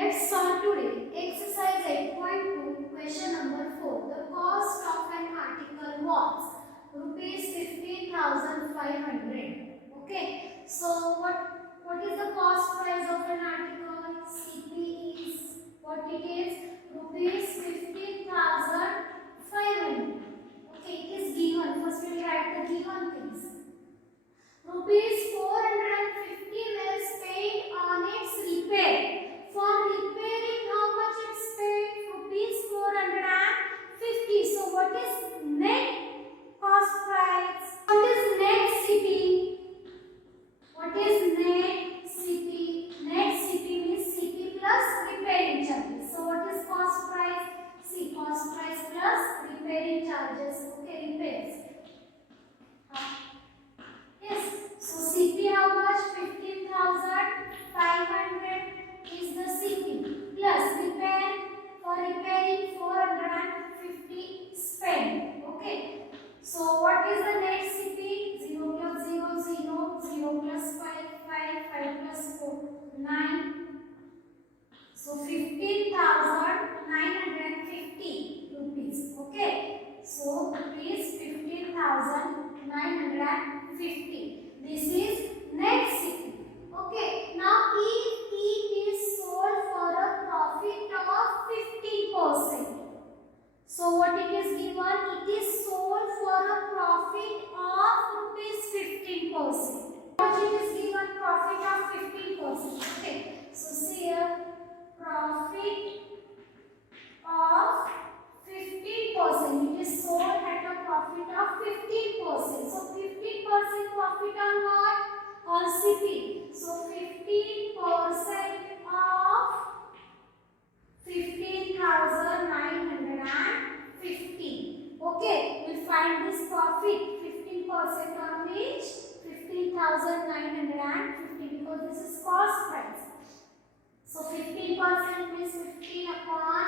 Let's solve today exercise 8.2 question number 4. The cost of an article was rupees 15,500. Okay. So what is the cost price of an article? CP is what it is? Rupees 15,500. Okay, it is given. First we will write the given things. Rupees 450 were spent on its repair. For repairing, how much it's spent? Rupees 450. So what is net cost price? What is net CP? What is net CP? Net CP means CP plus repairing charges. So what is cost price? See, cost price plus repairing charges. Okay, repairs. Yes. So CP how much? 15,500 is the CP plus repair. For repairing 450 spent. Okay. So what is the net CP? 0 plus 0, 0, 0 plus 5, 5, 5 plus 4, 9. So 15,950 rupees. Okay. So rupees 15,950. This is net CP. Okay. Now if it is sold for a profit of 15%. So what it is given? It is sold for a profit of rupees 15%. What it is given? Profit of 15%. Okay. So see here, profit of 15%. It is sold at a profit of 15%. So 15% profit on what? On CP. So 15% of 15,950. Okay, we'll find this profit. 15% on which? 15,950 because this is cost price. So 15% means 15 upon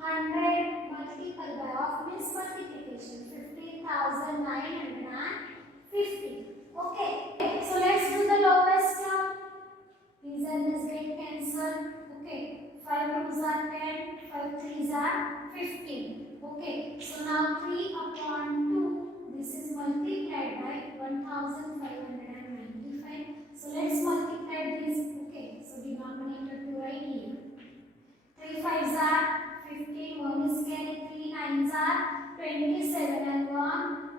100 multiplied by of means multiplication. 15,950. Okay, so let's do the lowest term. These and this get cancelled. Okay, 5 2s are 10, 5 3s are 15. Okay, so now 3 upon 2. This is multiplied by 1,595. So let's multiply this. Okay, so denominator to right here. 3 5s are 15. 1 is carry. 3 9s are 27 and 1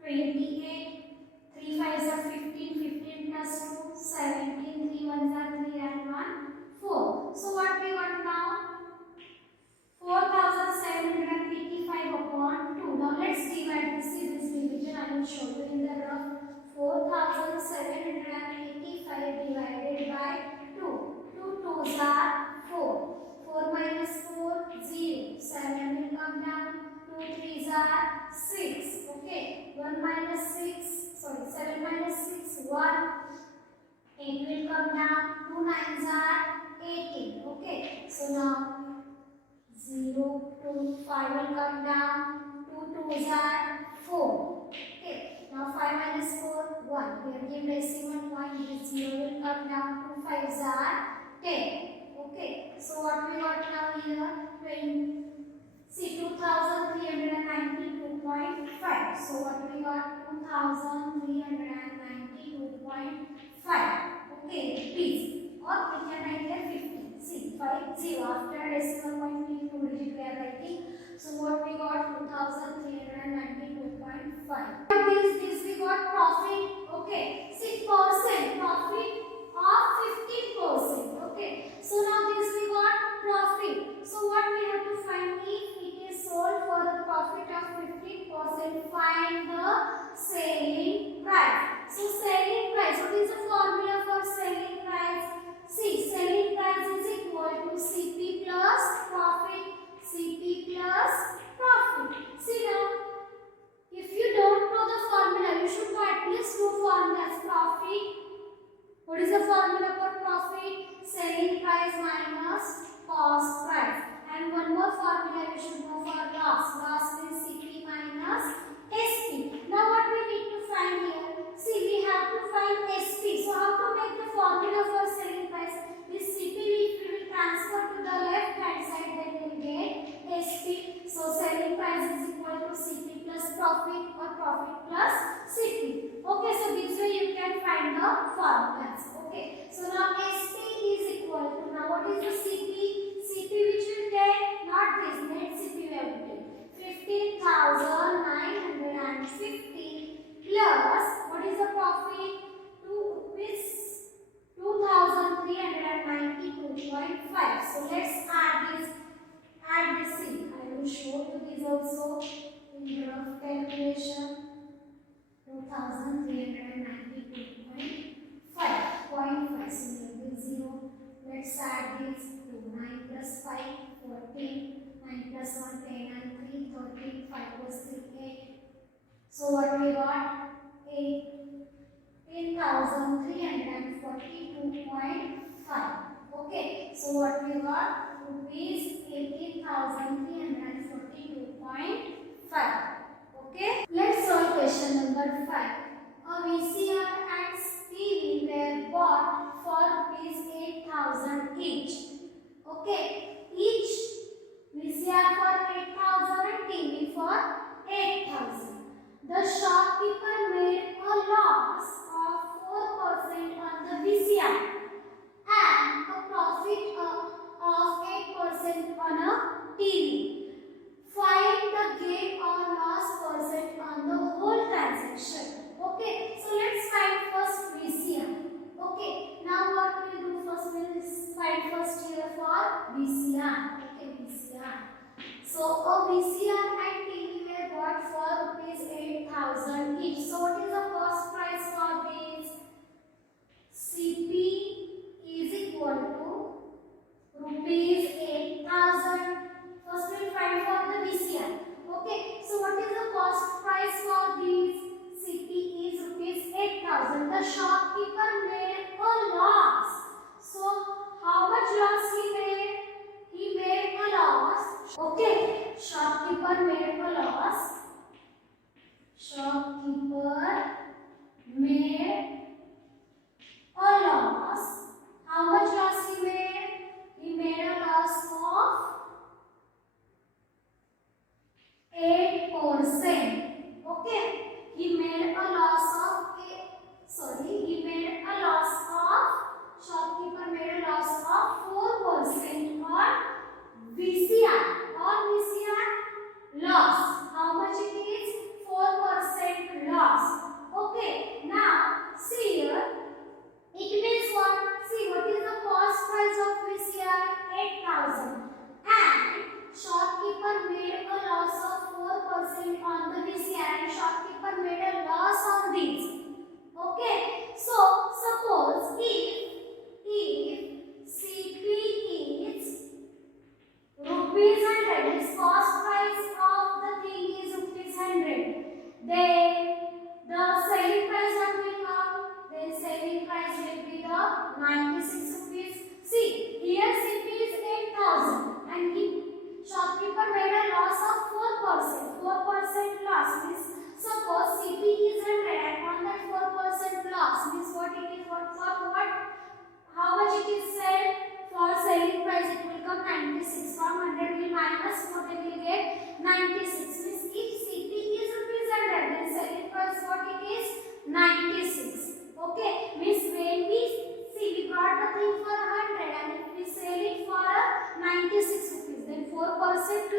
28. 3 5s are 15. 15 plus 2 17. 3 1s are 3 and 1 4. So what we got now? 4,785 upon 2. Now let's divide this. See this division I will show you in the rough. 4,785 divided by 2. 2 2s are 4. 4 minus 4 0. 7 will come down. 2 3s are 6. Okay. 1 minus 6. Sorry. 7 minus 6 1. 8 will come down. 2 9s are 18. Okay. So now 0 2 5 will come down. 2 2s are 4. Okay. Now 5 minus 4 1. Here give decimal point. This 0 will come down. 2 5s are 10. Okay. So what we got now here? 2,392.5. So what we got? 2,392.5. Okay, rupees. Or we can write here 50. See, 50. After decimal point, we 2 digit we are writing. So what we got? 2,392.5. This we got profit. Okay. See, percent profit of 15%. Okay. So now this we got profit. So what we have to find? If it is sold for a profit of 15%, find the selling price. So selling price. What is the formula for selling price? See, selling price is equal to CP plus profit. CP plus profit. See now, if you don't know the formula, you should know at least 2 formulas. Profit. What is the formula for profit? Selling price minus cost price. And one more formula you should know for loss. Loss means CP minus SP. Now what we need to find here? See, we have to find SP. So how to make the formula for selling price? This CP we will transfer formulas. Okay, so now SP is equal to, now what is the CP? CP which will take, not this, net CP we have to take 15,950 plus what is the profit? 2,392.5. So let's add this C. I will show you this also in the calculation. 2,392.5. So here is 0. Let's add this to 9 plus 5, 14. 9 plus 1, 10 and 3, 13. 5 plus 3, 8. So what we got? 18,342.5. Okay. So what we got? Rupees 18,342.5. Okay. Let's solve question number 5. A VCR and TV were bought for rupees 8,000 each. Okay. Each VCR for 8,000 and TV for 8,000. The shopkeeper made a loss of 4% on the VCR and a profit of 8% on a TV. Find the gain or loss percent on the whole transaction. Okay, so let's find first VCR. Okay, now what we'll do first, we'll find first here for VCR. Okay, VCR. So a VCR and TV were bought for rupees 8,000 each. So what is the cost price for this? CP is equal to rupees 8,000. First we'll find for the VCR. Okay, so what is the cost price for this? CP is rupees 8,000. The shopkeeper made a loss. So how much loss he made? He made a loss. Okay, shopkeeper made a loss. Shopkeeper made a loss. How much loss he made? He made a loss of 8%. Okay, he made a loss of shopkeeper made a loss of 4% on VCR. On VCR loss. How much it is? 4% loss. Okay, now see here. It means what? See, what is the cost price of VCR? 8,000. And shopkeeper made a loss of 4% on the VCR and shopkeeper made a loss on these. Okay, so suppose if CP is rupees 100, this cost price of the thing is rupees 100, then the selling price what will come? Then selling price will be the 96 rupees. See, here CP is 8,000 and shopkeeper made a loss of 4%. 4% loss means, suppose CP is 100 and on that 4% loss means what it is, what for what? How much it is sold? For selling price it will come 96. From 100 will minus 4, then we will get 96. Means if CP is rupees 100, then selling price what it is? 96. Okay, means when we see we got the thing for 100 and if we sell it for 96 rupees, then 4%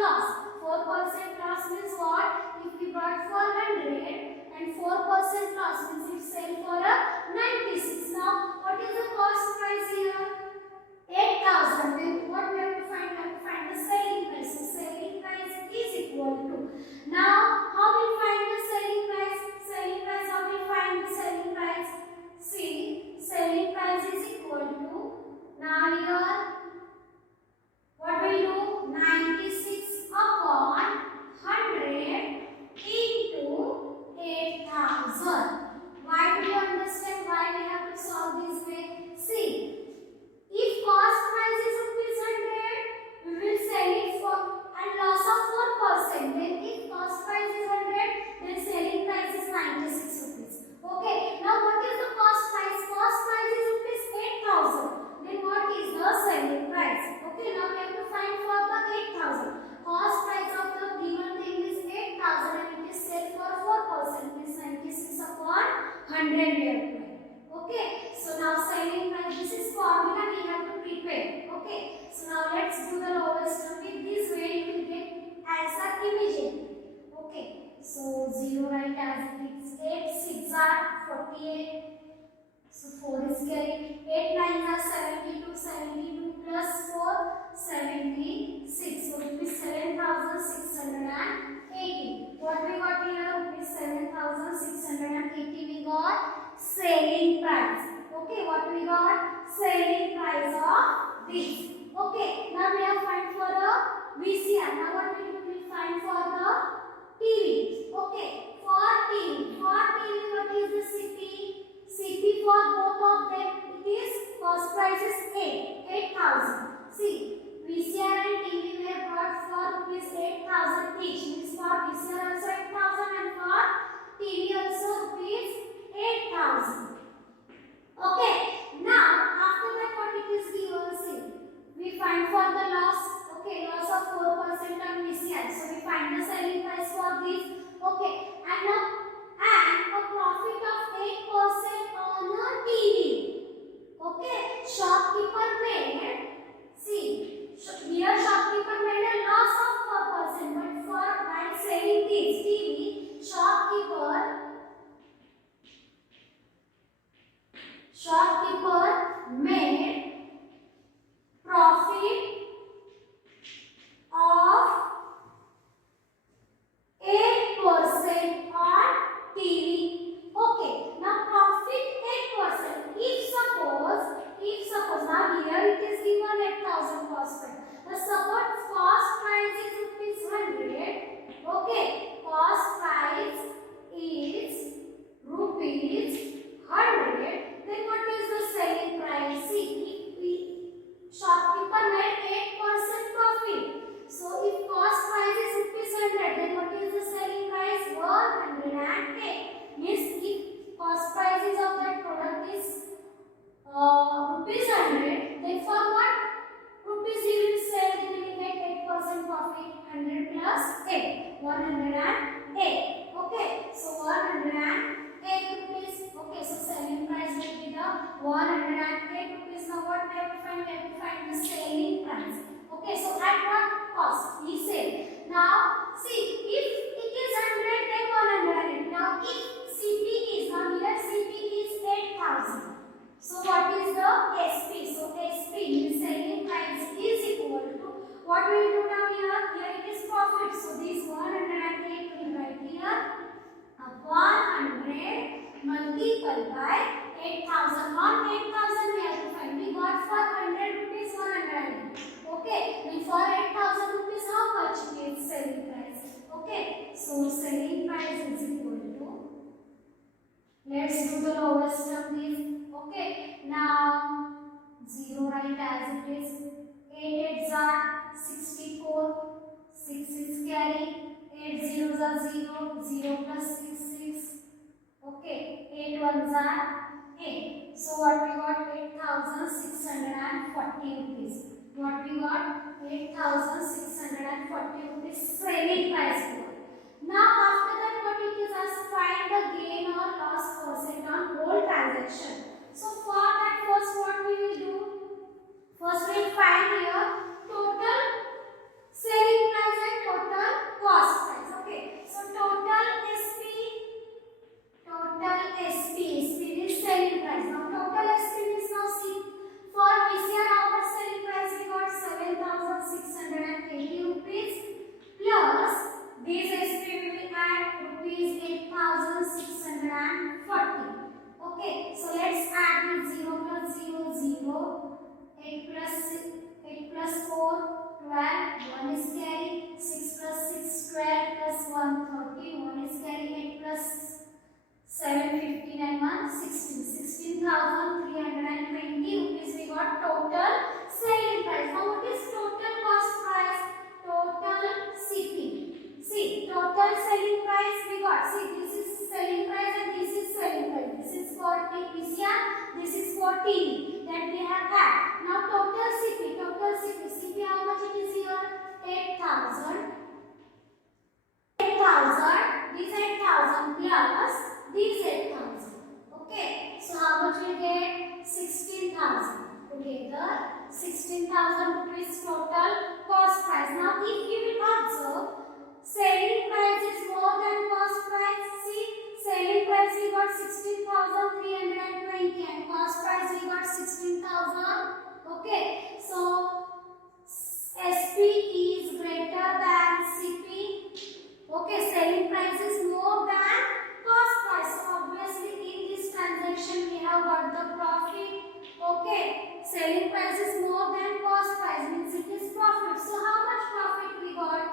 loss. 4% loss means what? If we bought for 100 and 4% loss means it sell for 96. Now what is the cost price here? 8,000. Then what we have to find? We have to find the selling price. So selling price is equal to. Now how we find the selling price? Selling price, how we find the selling price? See, selling price is equal to, now here what we do? 96 upon 100 into 8,000. Why do you understand why we have to solve this way? See, if cost price 100. Okay. So now let's do the lowest term. With this way you will get answer immediately. Okay. So 0 write as it is. 8 6 are 48. So 4 is carried. 8 9 are 72. 72 plus 4 76. So it is 7,680. What we got here? It is 7,680. We got selling price. Okay, what we got? Selling price of this. Okay, now we have find for the VCR. Now what we will find for the TV. Okay, for TV. For TV, what is the CP? CP for both of them, it is cost price is 8,000. See, VCR and TV we have got for rupees 8,000 each. Means for VCR also 8,000 and for TV also rupees 8,000. Okay, now after that what it is given, see, we find for the loss. Okay, loss of 4% on VCR. So we find the selling price for this. Okay, and a profit of 8% on a TV. Okay, shopkeeper made, see, here shopkeeper made a loss of 4%, but for while selling this TV, shopkeeper made profit of 8% on TV. Okay, now profit 8%. If suppose now here it is given 8,000 cost price. The suppose cost price is rupees 100. Okay, cost price is rupees 100. Then what is the selling price? See, if shopkeeper made 8% profit. So if cost price is rupees 100, then what is the selling price? 108. Means if cost prices of that product is rupees 100, then for what rupees he will sell, then he will get 8% profit. 100 plus 8, 108. Okay, so 108 rupees. Okay, so selling price will be the 108 rupees. Now what we have to find? We have to find the selling price. Okay, so at what cost he said. Now see, if it is 100, then 108. Now if CP is, now here CP is 8,000. So what is the SP? So SP means selling price is equal to, what we will do now here? Here it is profit. So this 108 will write here upon 100 multiplied by 8,000. On 8,000 we have to find. We got for 100 rupees 108. Okay, and for 8,000 rupees how much is selling price? Okay, so selling price is equal to, let's do the lowest term please. Okay, now 0 write as it is. 8 8s are 64. 6 is carry. 8 zeros are 0. 0 plus 6 6. Okay, 8 ones are 8. So what we got? 8,640 rupees. What we got? 8,640 rupees selling price. Now after that what it is as find the gain or loss percent on whole transaction. So for that first what we will do? First we will find here total selling price and total cost price. Okay, so total SP is selling price. Now total SP means, now see, for VCR our selling price we got 7,680 rupees plus this SP we will add rupees 8,640. Okay, so let's add this 0 plus 0 0. 8 plus 4 12. 1 is carry. 6 plus 6 12 plus 1 30. 1 is carry. 8 plus 7 15 and 1 16. 16,320 rupees we got total selling price. Now what is total cost price? Total CP. See, total selling price we got. See, this is selling price and this is selling price. This is for VCR, this is for TV that we have had. Now total CP how much it is here? 8,000. 8,000. This 8,000 plus this 8,000. Okay. So how much we get? 16,000. Together 16,000. 16,000 rupees total cost price. Now if you will observe, selling price is more than cost price. See, selling price we got 16,320 and cost price we got 16,000. Okay, so SP is greater than CP. Okay, selling price is more than cost price. So obviously in this transaction we have got the profit. Okay, selling price is more than cost price means it is profit. So how much profit we got?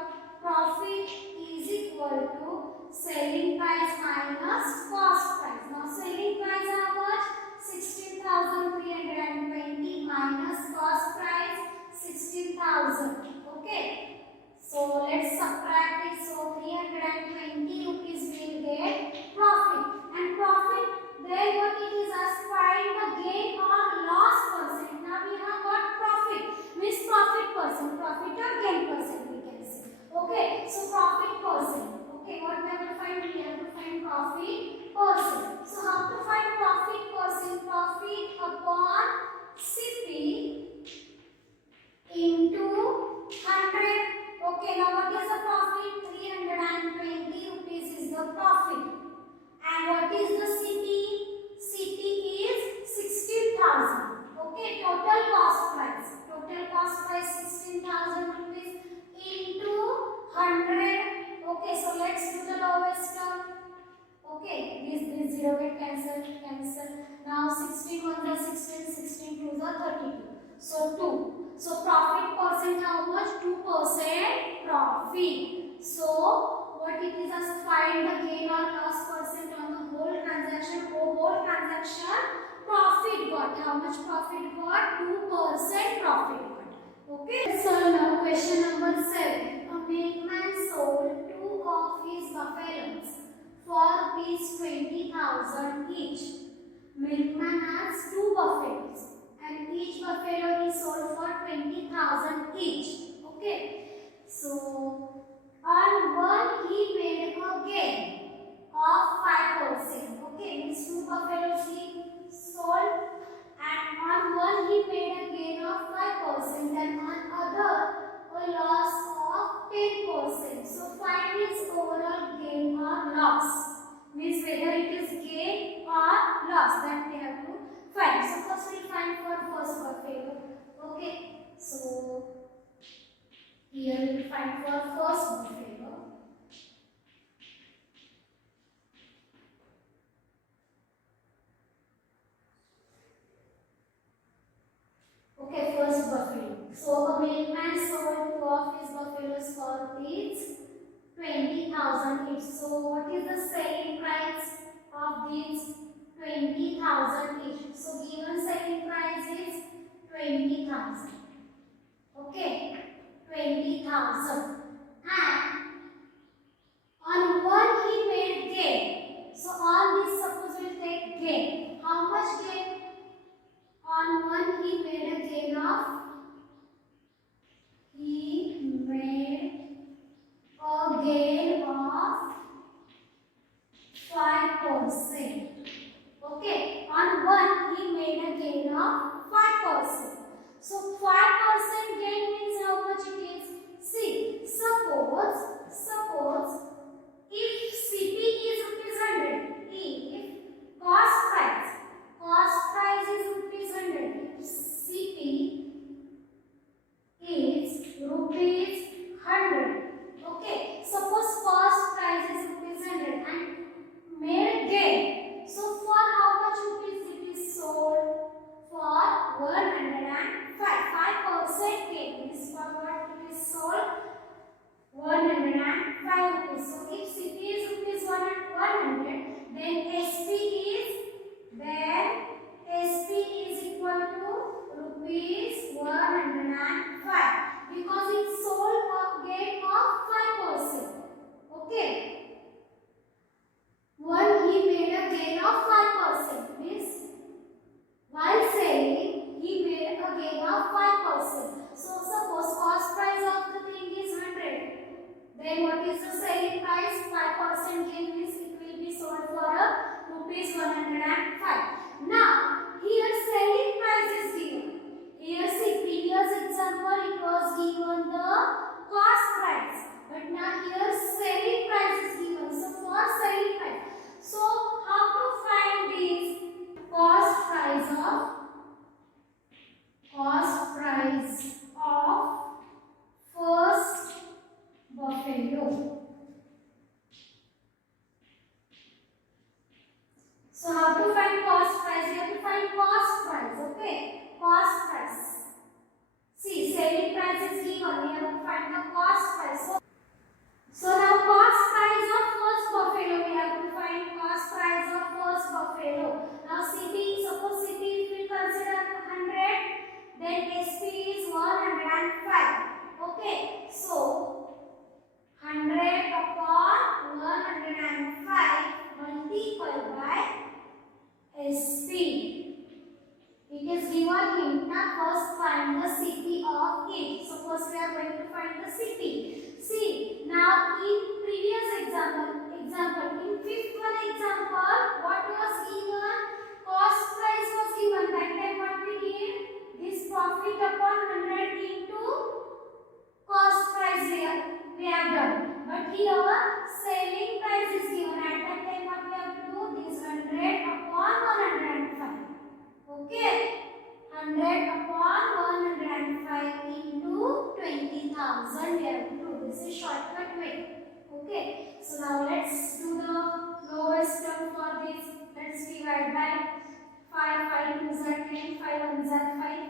Profit is equal to selling price minus cost price. Now selling price how much? 16,320 minus cost price 16,000. Okay, so let's subtract it. So 320 rupees will get profit, and profit then what it is as find the gain or loss percent. Now we have got profit means profit percent, profit or gain percent we can say. Okay, so profit percent. Okay, what we have to find? We have to find profit percent. So how to find profit percent? Profit upon CP into 100. Okay, now what is the profit? 320 rupees is the profit. And what is the CP? CP is 16,000. Okay, total cost price. Total cost price 16,000 rupees into 100. Okay, so let's do the lowest term. Okay, this 0 get cancelled. Now 16 1 is 16, 16 2 is 32. So 2. So profit percent how much? 2% profit. So what it is as find the gain or loss percent on the whole transaction. Whole transaction profit got. How much profit got? 2% profit got. Okay. So now question number 7. A milkman sold 2 of his buffaloes for ₹20,000 each. Milkman has 2 buffaloes and each buffalo is sold for 20,000 each. Okay, so on one he made a gain of 5%. Okay, means 2 buffaloes he sold and on one he made a gain of 5% and on other a loss of 10%. So find his overall gain or loss. Means whether it is gain or loss, that we have to find. So first we find for first buffalo. Okay, so here we find for first buffalo. Okay, first buffalo. So a milkman sold 2 of his buffaloes for ₹20,000 each. So what is the selling price of these 20,000 each? So given selling price is 20,000. Okay, 20,000. And on one he made gain. So all these suppose we'll take gain. How much gain? On one he made a gain of 5%. Okay, on one he made a gain of 5%. So 5% gain means how much it is? See, suppose if CP is ₹100, if cost price is ₹100, if CP is ₹100. Okay, suppose cost price is ₹100 and made gain. So for how much rupees it is sold? For 105. 5% gain is for what it is sold? 105 rupees. So if CP is ₹100, then SP is equal to ₹105 because it sold a gain of 5%. Okay. One he made a gain of 5%, means while selling he made a gain of 5%. So suppose cost price of the thing is 100, then what is the selling price? 5% gain means it will be sold for ₹105. Now here selling price is given. Here see previous exam given. We have to find the cost price. So now cost price of first buffalo. We have to find cost price of first buffalo. Now CP, suppose CP if we consider 100, then SP is 105. Okay, so 100 upon 105 multiplied by SP. It is given hint. Now first find the CP of it. Suppose we are going to find the CP. See, now in previous example, in fifth one example, what was given? Cost price was given. That time what we did? This profit upon 100 into cost price we have done. But here selling price is given. At that time what we have to do? This 100 upon 105. Okay, 100 upon 105 into 20,000 we have to do. This is shortcut way. Okay, so now let's do the lowest term for this. Let's divide by 5. 5 2s are 10, 5 1s are 5,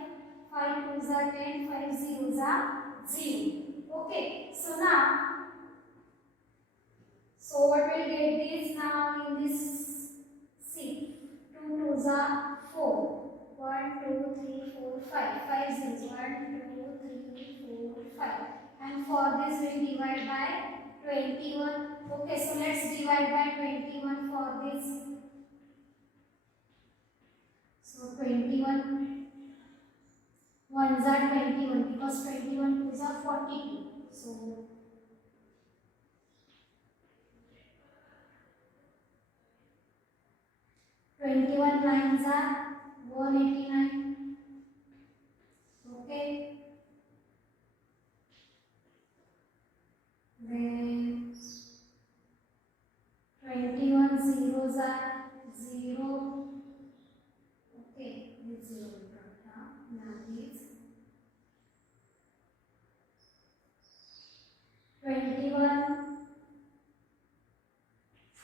5 2s are 10, 5 0s are 0. Okay, so now, so what will get this now in this? See, 2 2s are 4. 1 2 3 4 5. 5 zeros. 1 2 3 4 5. And for this we divide by 21. Okay, so let's divide by 21 for this. So 21 1s are 21 because 21 2s are 42. So 21 9s are 189. Okay. Then 21 zeros are 0. Okay, this 0 will come down. Now this 21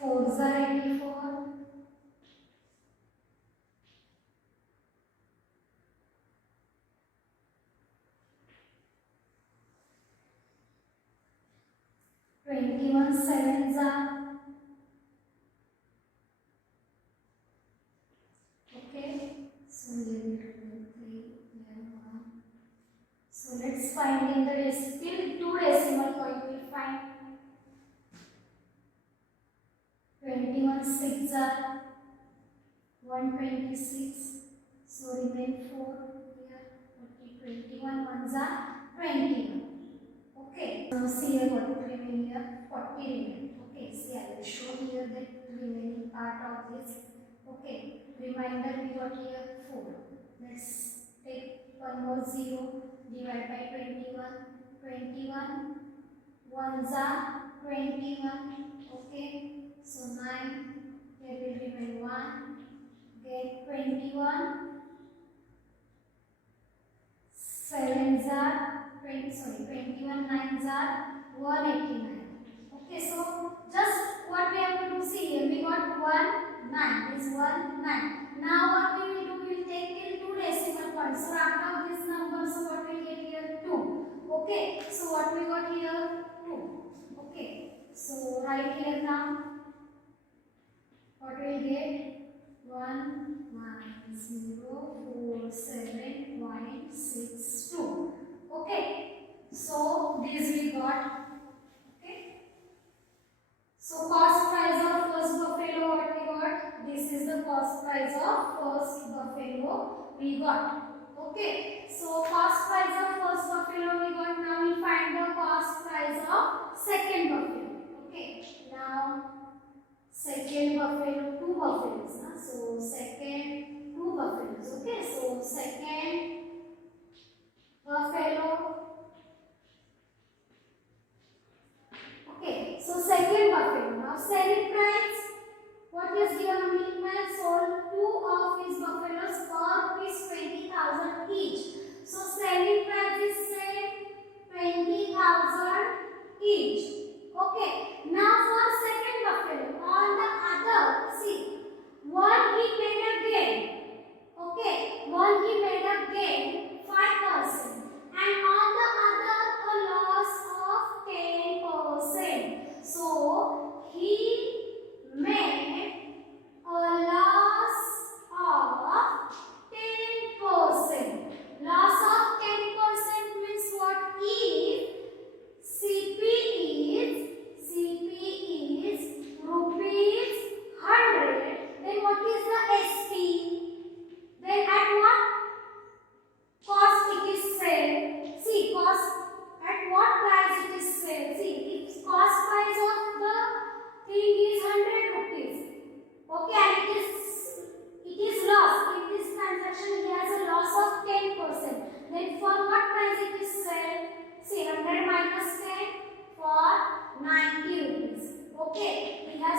4s are 84. 21 7s are okay. So here we have 3, here 1. So let's find in the still 2 decimal point we find. 21 6s are 126. So remain 4 here. 21 1s are 21. Okay, so see here what will remain here? 40 remain. Okay, see I will show here the remaining part of this. Okay, remainder we got here 4. Let's take one more 0, divide by 21. 21 1s are 21. Okay, so 9, here will remain 1. Get 21 7s are 21 9s are 189. Okay, so just what we have to do, see here we got 1 9, this 1 9. Now what we will do, we will take till 2 decimal points. So after this number, so what we get here 2. Okay, so what we got here 2. Okay, so right here now what we will get 19047.62. Okay, so this we got. Okay, so cost price of first buffalo what we got? This is the cost price of first buffalo we got. Okay, so cost price of first buffalo we got. Now we find the cost price of second buffalo. Okay, now second buffalo, 2 buffaloes. So second 2 buffaloes. Okay, so second buffalo. Okay, so second buffalo. Now selling price. What is given? Milkman sold 2 of his buffaloes for ₹20,000 each. So selling price is say 20,000 each. Okay, now for second buffalo, on the other, see, one he made a gain. Okay, one he made a gain 5%, and on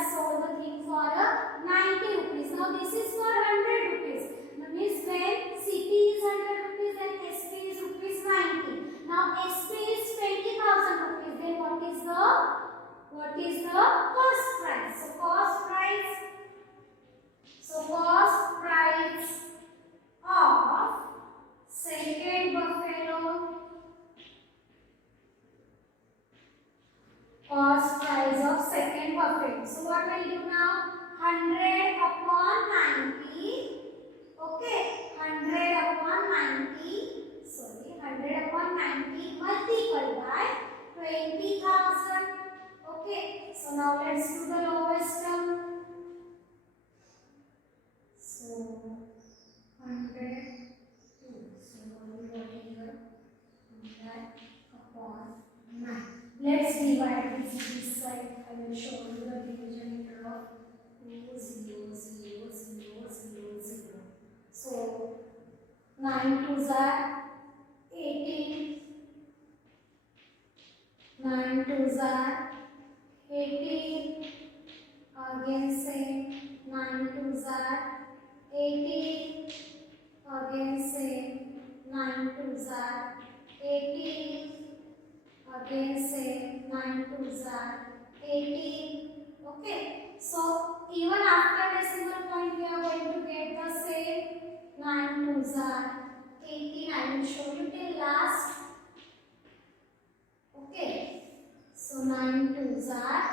has sold the thing for 90 rupees. Now this is for 100 rupees. That means when CP is 100 rupees and SP is rupees 90. Now SP is 20,000 rupees. Then what is the cost price? So cost price of second buffalo. Cost price of second buffalo. So what will you do now? 100 upon 90. Okay, 100 upon 90. Sorry, 100 upon 90 multiplied by 20,000. Okay, so now let's do the lowest term. So 100. So what we got here? 100 upon 9. Let's divide this side. I will show you the division of 2, 0, 0, 0, 0, 0. So 9 2s are 18. 9 2s are 18. Again same. 9 2s are 18. Again same. 9 2s are 18. Again same. 9 2s are 18. Okay. So even after decimal point we are going to get the same. 9 2s are 18. I will show you till last. Okay. So 9 2s are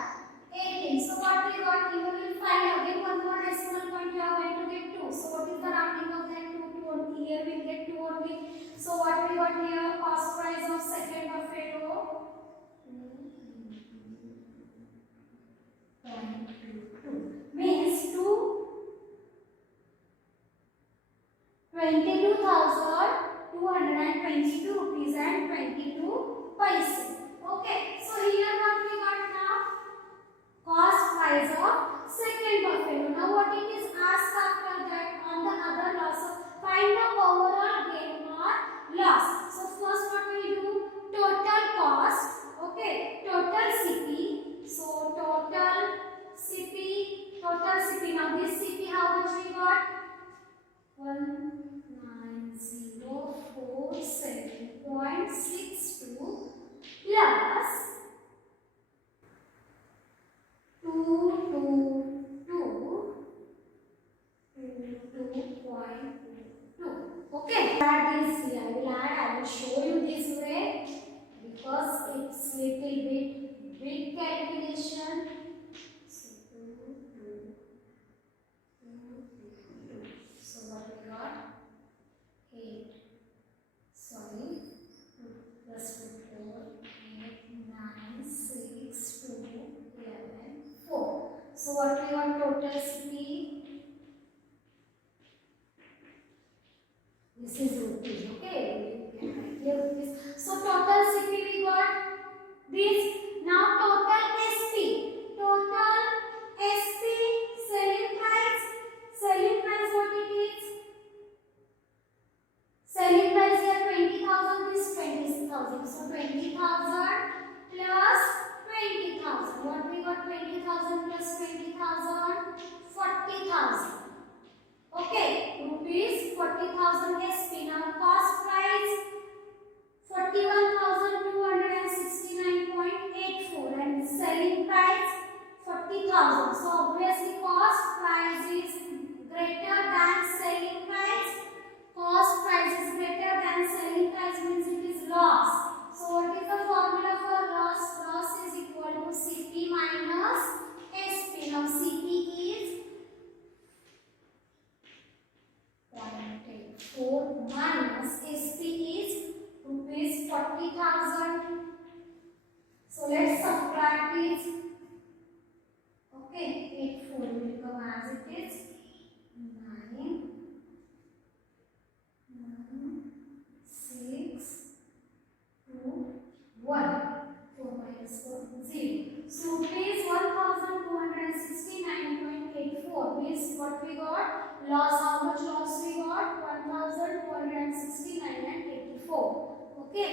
18. So what we got? You will find again one more decimal point. You are going to get 2. So what is the rounding of that 2 to only? Here we get 2 only. So what we got here? Cost price of second buffalo. 2.22 means 22,222 rupees and 22 paise. Okay, so here what we got now? Cost price of second buffalo. Now what it is asked after that on the other loss. So find the overall gain or loss. So first what we do? Total cost. Okay, total CP. So total CP. Now this CP how much we got? 19,047.62 plus 222.22. Okay, add this here. I will show you this way because it's little bit big calculation. So 2, 2. So what we got? 8. Sorry. 2 plus 4, 8, 9, 6, 2, 11, 4. So what we got total CP? This is rupees, okay? You can write here rupees. So total CP we got this. Now total SP. Total SP selling price. Selling price what it is? Selling price here 20,000. This 20,000. So 20,000 plus 20,000. What we got? 20,000 plus 20,000. 40,000. Okay, rupees 40,000 SP. Now cost price 41,269.84 and selling price 40,000. So obviously cost price is greater than selling price. Cost price is greater than selling price means it is loss. So what is the formula for loss? Loss is equal to CP minus SP. Now CP is 0.84 minus SP is rupees 40,000. So let's subtract this. Okay, 84 will come as it is 9, 6, 2, 1. 4 minus 4, 0. So rupees 1,269.84 means what we got? Loss, how much loss we got? 1,269 and 84. Okay.